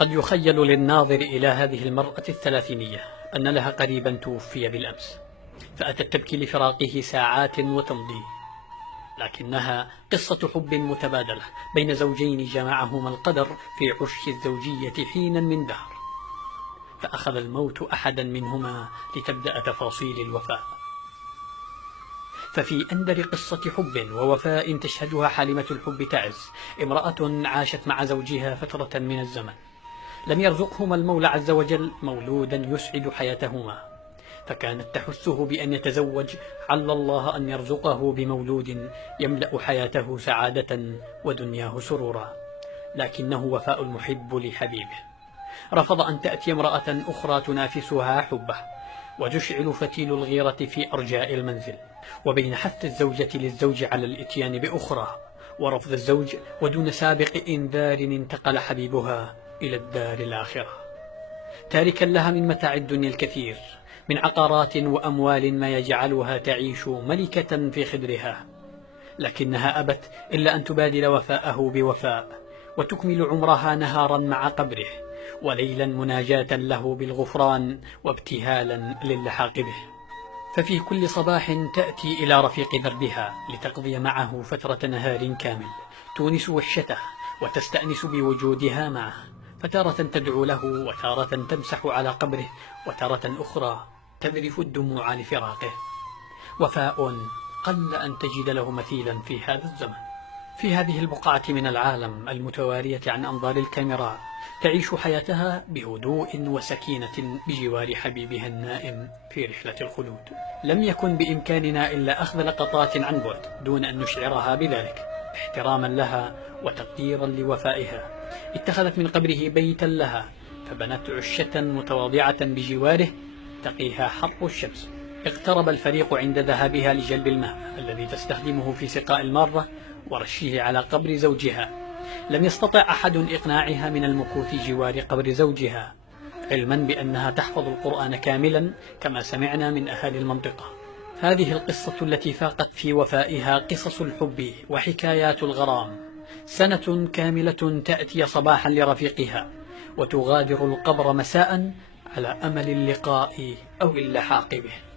قد يخيل للناظر إلى هذه المرأة الثلاثينية أن لها قريبا توفي بالأمس، فأتت تبكي لفراقه ساعات وتمضي، لكنها قصة حب متبادلة بين زوجين جمعهما القدر في عش الزوجية حينا من دهر، فأخذ الموت أحدا منهما لتبدأ تفاصيل الوفاء. ففي أندر قصة حب ووفاء تشهدها حالمة الحب تعز، امرأة عاشت مع زوجها فترة من الزمن، لم يرزقهما المولى عز وجل مولودا يسعد حياتهما، فكانت تحثه بأن يتزوج عل الله أن يرزقه بمولود يملأ حياته سعادة ودنياه سرورا. لكنه وفاء المحب لحبيبه رفض أن تأتي امرأة أخرى تنافسها حبه، وتشعل فتيل الغيرة في أرجاء المنزل، وبين حث الزوجة للزوج على الإتيان بأخرى ورفض الزوج ودون سابق إنذار انتقل حبيبها إلى الدار الآخرة، تاركا لها من متاع الدنيا الكثير من عقارات وأموال ما يجعلها تعيش ملكة في خدرها، لكنها أبت إلا أن تبادل وفاءه بوفاء، وتكمل عمرها نهارا مع قبره وليلا مناجاة له بالغفران وابتهالا للحاق به. ففي كل صباح تأتي إلى رفيق دربها لتقضي معه فترة نهار كامل تونس وحشته وتستأنس بوجودها معه، فتارة تدعو له وتارة تمسح على قبره وتارة أخرى تذرف الدموع لفراقه. وفاء قل أن تجد له مثيلا في هذا الزمن. في هذه البقعة من العالم المتوارية عن أنظار الكاميرا تعيش حياتها بهدوء وسكينة بجوار حبيبها النائم في رحلة الخلود. لم يكن بإمكاننا إلا أخذ لقطات عن بعد دون أن نشعرها بذلك، احتراما لها وتقديرا لوفائها. اتخذت من قبره بيتا لها، فبنت عشة متواضعة بجواره تقيها حر الشمس. اقترب الفريق عند ذهابها لجلب الماء الذي تستخدمه في سقاء المارة ورشه على قبر زوجها. لم يستطع أحد إقناعها من المكوث جوار قبر زوجها، علما بأنها تحفظ القرآن كاملا كما سمعنا من أهالي المنطقة. هذه القصة التي فاقت في وفائها قصص الحب وحكايات الغرام، سنة كاملة تأتي صباحا لرفيقها وتغادر القبر مساء على أمل اللقاء أو اللحاق به.